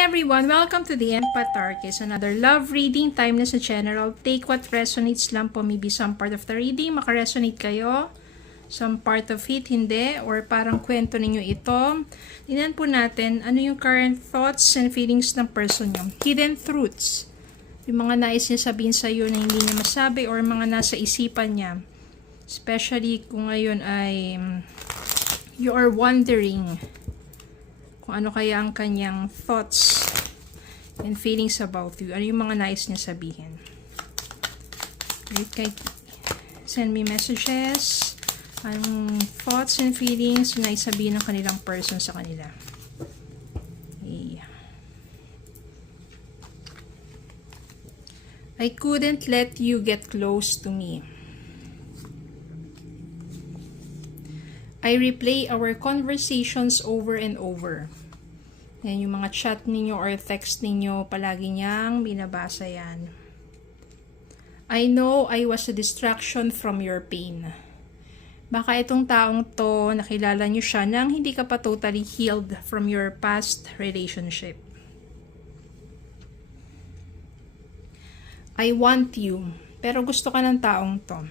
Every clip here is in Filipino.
Everyone, welcome to the Empath Arcade. Another love reading time na sa general. Take what resonates lang po. Maybe some part of the reading makaresonate kayo. Some part of it hindi. Or parang kwento ninyo ito. Tingnan po natin ano yung current thoughts and feelings ng person nyo. Hidden truths. Yung mga nais niya sabihin sa iyo na hindi niya masabi or mga nasa isipan niya. Especially kung ngayon ay you are wondering kung ano kaya ang kanyang thoughts and feelings about you. Ano yung mga nais niya sabihin. Okay, send me messages. Anong thoughts and feelings yung nais sabihin ng kanilang person sa kanila. Okay. I couldn't let you get close to me. I replay our conversations over and over. Yan yung mga chat ninyo or text ninyo, palagi niyang binabasa yan. I know I was a distraction from your pain. Baka itong taong to, nakilala nyo siya nang hindi ka pa totally healed from your past relationship. I want you, pero gusto ka ng taong to.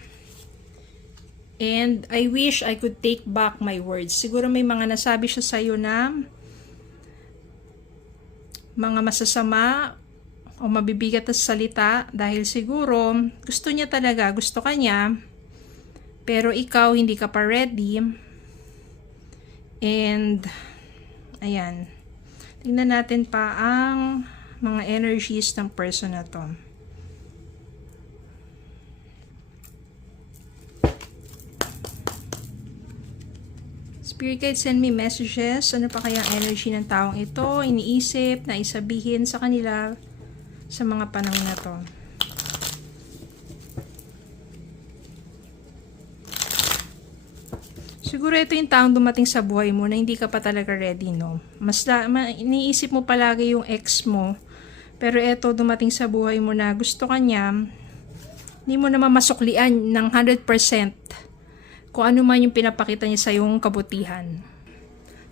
And I wish I could take back my words. Siguro may mga nasabi siya sa'yo na mga masasama o mabibigat na salita dahil siguro gusto niya talaga, gusto ka niya, pero ikaw hindi ka pa ready. And ayan, tingnan natin pa ang mga energies ng person na to. Spirit guide, send me messages. Ano pa kaya ang energy ng taong ito? Iniisip, naisabihin sa kanila sa mga panahon na to. Siguro ito yung taong dumating sa buhay mo na hindi ka pa talaga ready, no? Iniisip mo palagi yung ex mo. Pero ito dumating sa buhay mo na gusto ka niya, hindi mo naman masuklian ng 100%. Kung ano man yung pinapakita niya sa yung kabutihan.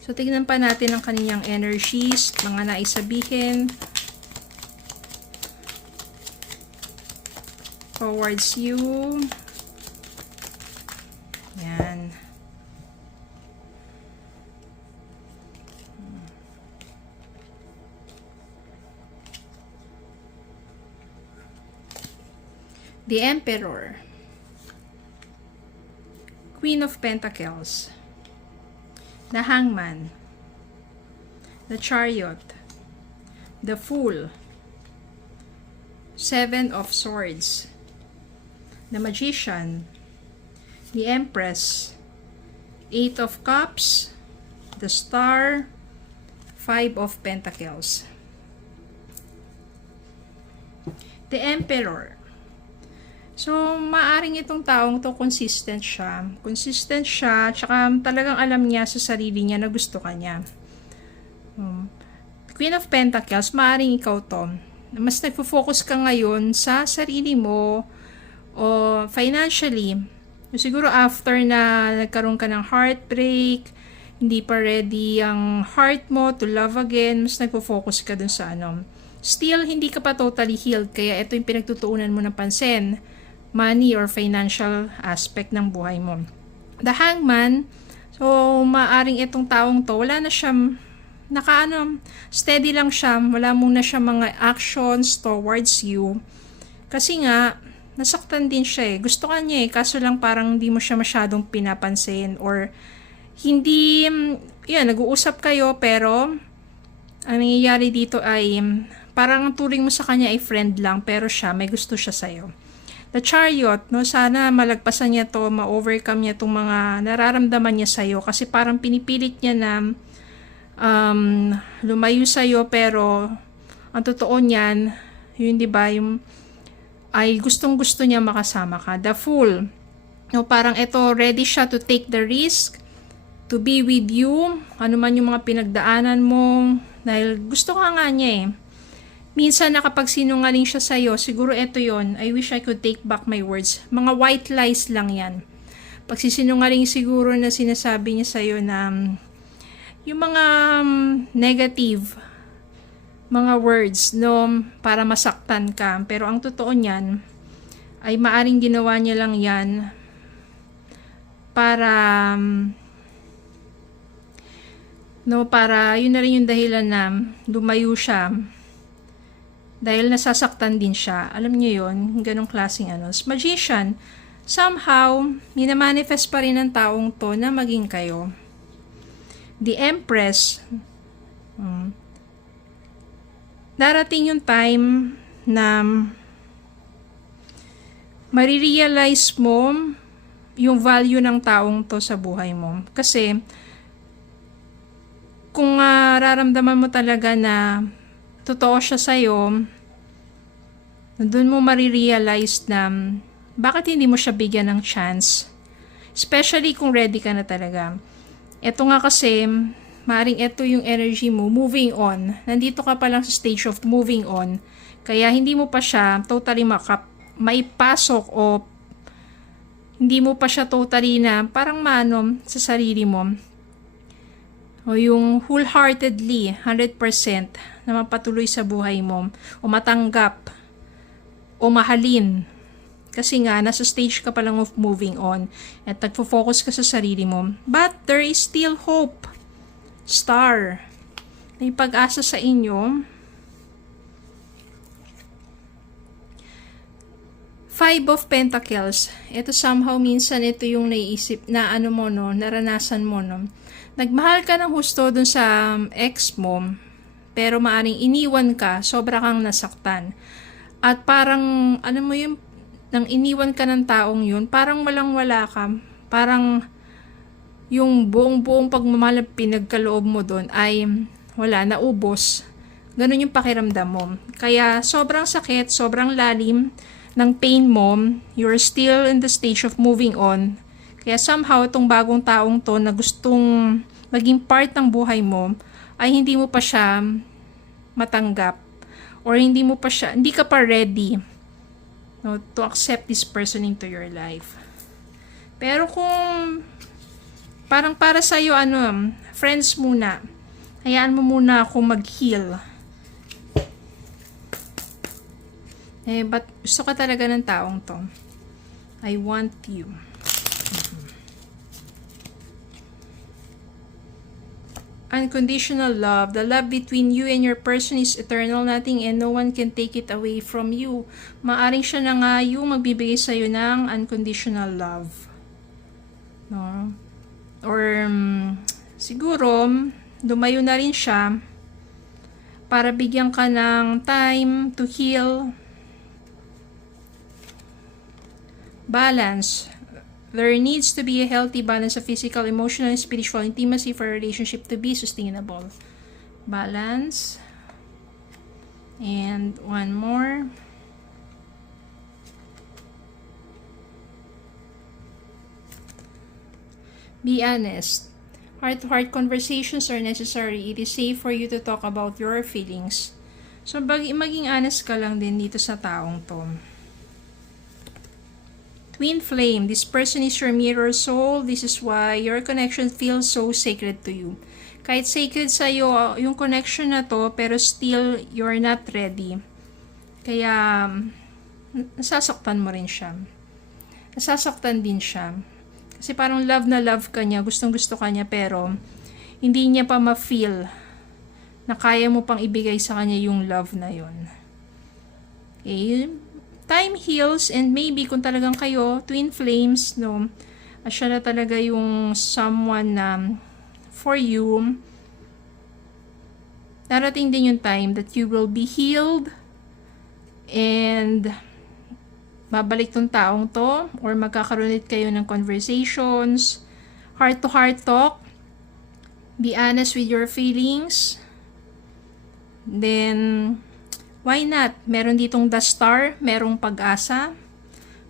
So, tignan pa natin ang kaniyang energies, mga naisabihin towards you. Yan. The Emperor. Queen of Pentacles, the Hangman, the Chariot, the Fool, Seven of Swords, the Magician, the Empress, Eight of Cups, the Star, Five of Pentacles. The Emperor. So, maaring itong taong to consistent siya. Consistent siya, tsaka talagang alam niya sa sarili niya na gusto ka niya. Queen of Pentacles, maaring ikaw to. Mas nagfo-focus ka ngayon sa sarili mo o financially. Siguro after na nagkaroon ka ng heartbreak, hindi pa ready ang heart mo to love again, mas nagfo-focus ka dun sa ano. Still, hindi ka pa totally healed, kaya ito yung pinagtutuunan mo ng pansin. Money or financial aspect ng buhay mo. The Hangman, so maaring itong taong to, wala na siyang steady lang siya, wala muna siya mga actions towards you. Kasi nga, nasaktan din siya eh. Gusto ka niya eh, kaso lang parang hindi mo siya masyadong pinapansin or hindi, nag-uusap kayo pero ang nangyayari dito ay parang turing mo sa kanya ay friend lang pero siya, may gusto siya sa'yo. The Chariot, no, sana malagpasan niya to, ma-overcome niya itong mga nararamdaman niya sa'yo kasi parang pinipilit niya na lumayo sa'yo pero ang totoo niyan, yun diba, yung ay gustong-gusto niya makasama ka. The Fool, no, parang ito, ready siya to take the risk, to be with you, ano man yung mga pinagdaanan mo, dahil gusto ka nga niya eh. Minsan nakapagsinungaling siya sa'yo, siguro eto yon. I wish I could take back my words. Mga white lies lang yan. Pagsisinungaling siguro na sinasabi niya sa'yo na yung mga negative mga words, no, para masaktan ka. Pero ang totoo niyan, ay maaring ginawa niya lang yan para, no, para yun na rin yung dahilan na lumayo siya. Dahil nasasaktan din siya. Alam niyo yun, ganong klaseng ano. Magician, somehow, minamanifest pa rin ng taong to na maging kayo. The Empress, darating yung time na marirealize mo yung value ng taong to sa buhay mo. Kasi, kung raramdaman mo talaga na totoo siya sa'yo, doon mo marirealize na bakit hindi mo siya bigyan ng chance. Especially kung ready ka na talaga. Ito nga kasi, maaaring ito yung energy mo, moving on. Nandito ka pa lang sa stage of moving on. Kaya hindi mo pa siya totally maipasok o hindi mo pa siya totally na parang maano sa sarili mo. O yung wholeheartedly, 100% na mapatuloy sa buhay mo, o matanggap, o mahalin. Kasi nga, nasa stage ka pa lang of moving on, at nagfo-focus ka sa sarili mo. But there is still hope. Star. May pag-asa sa inyo. 5 of Pentacles. Ito somehow minsan ito yung naiisip na ano mo, no, naranasan mo, no. Nagmahal ka ng husto dun sa ex mo, pero maaring iniwan ka, sobra kang nasaktan. At parang, ano mo yung, nang iniwan ka ng taong yun, parang walang-wala ka. Parang, yung buong pagmamahal na pinagkaloob mo dun ay wala, naubos. Ganun yung pakiramdam mo. Kaya, sobrang sakit, sobrang lalim ng pain mo, you're still in the stage of moving on. Kaya somehow, itong bagong taong to na gustong maging part ng buhay mo, ay hindi mo pa siya matanggap. Or hindi ka pa ready, no, to accept this person into your life. Pero kung parang para sa'yo, friends muna. Hayaan mo muna ako mag-heal. But gusto ka talaga ng taong to. I want you. Unconditional love. The love between you and your person is eternal, nothing and no one can take it away from you. Maaring siya na nga yung magbibigay sa'yo ng unconditional love. No? Or siguro, lumayo na rin siya para bigyan ka ng time to heal. Balance. There needs to be a healthy balance of physical, emotional, and spiritual intimacy for a relationship to be sustainable. Balance. And one more. Be honest. Heart-to-heart conversations are necessary. It is safe for you to talk about your feelings. So, maging honest ka lang din dito sa taong to. Twin flame, this person is your mirror soul. This is why your connection feels so sacred to you. Kahit sacred sa'yo yung connection na to, pero still, you're not ready. Kaya, nasasaktan mo rin siya. Nasasaktan din siya. Kasi parang love na love ka niya, gustong gusto ka niya, pero hindi niya pa ma-feel na kaya mo pang ibigay sa kanya yung love na yun. Okay? Time heals, and maybe kung talagang kayo, twin flames, no, siya na talaga yung someone na for you, darating din yung time that you will be healed, and babalik tong taong to, or magkakaroon ulit kayo ng conversations, heart-to-heart talk, be honest with your feelings, then why not? Meron ditong the star, merong pag-asa.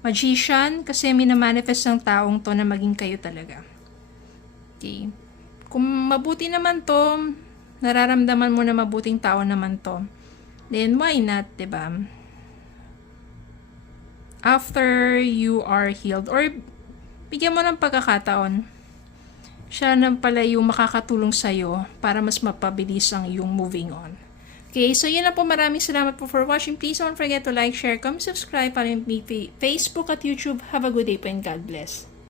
Magician, kasi minamanifest ng taong to na maging kayo talaga. Okay. Kung mabuti naman to, nararamdaman mo na mabuting tao naman to, then why not, diba? After you are healed, or bigyan mo ng pagkakataon, siya na pala yung makakatulong sa'yo para mas mapabilis ang iyong moving on. Okay, so yun na po. Maraming salamat po for watching. Please don't forget to like, share, comment, subscribe para yung Facebook at YouTube. Have a good day po and God bless.